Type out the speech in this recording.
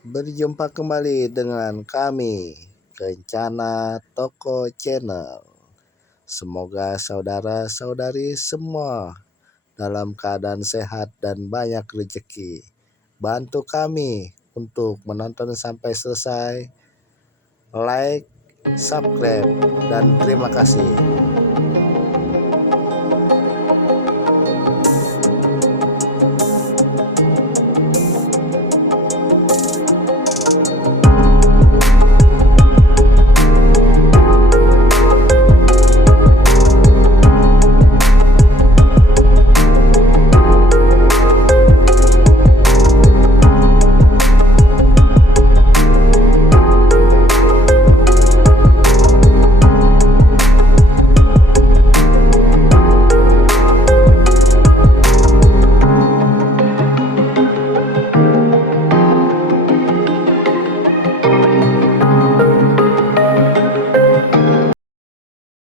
Berjumpa kembali dengan kami, Kencana Toko Channel. Semoga saudara-saudari semua dalam keadaan sehat dan banyak rezeki. Bantu kami untuk menonton sampai selesai. Like, subscribe, dan terima kasih.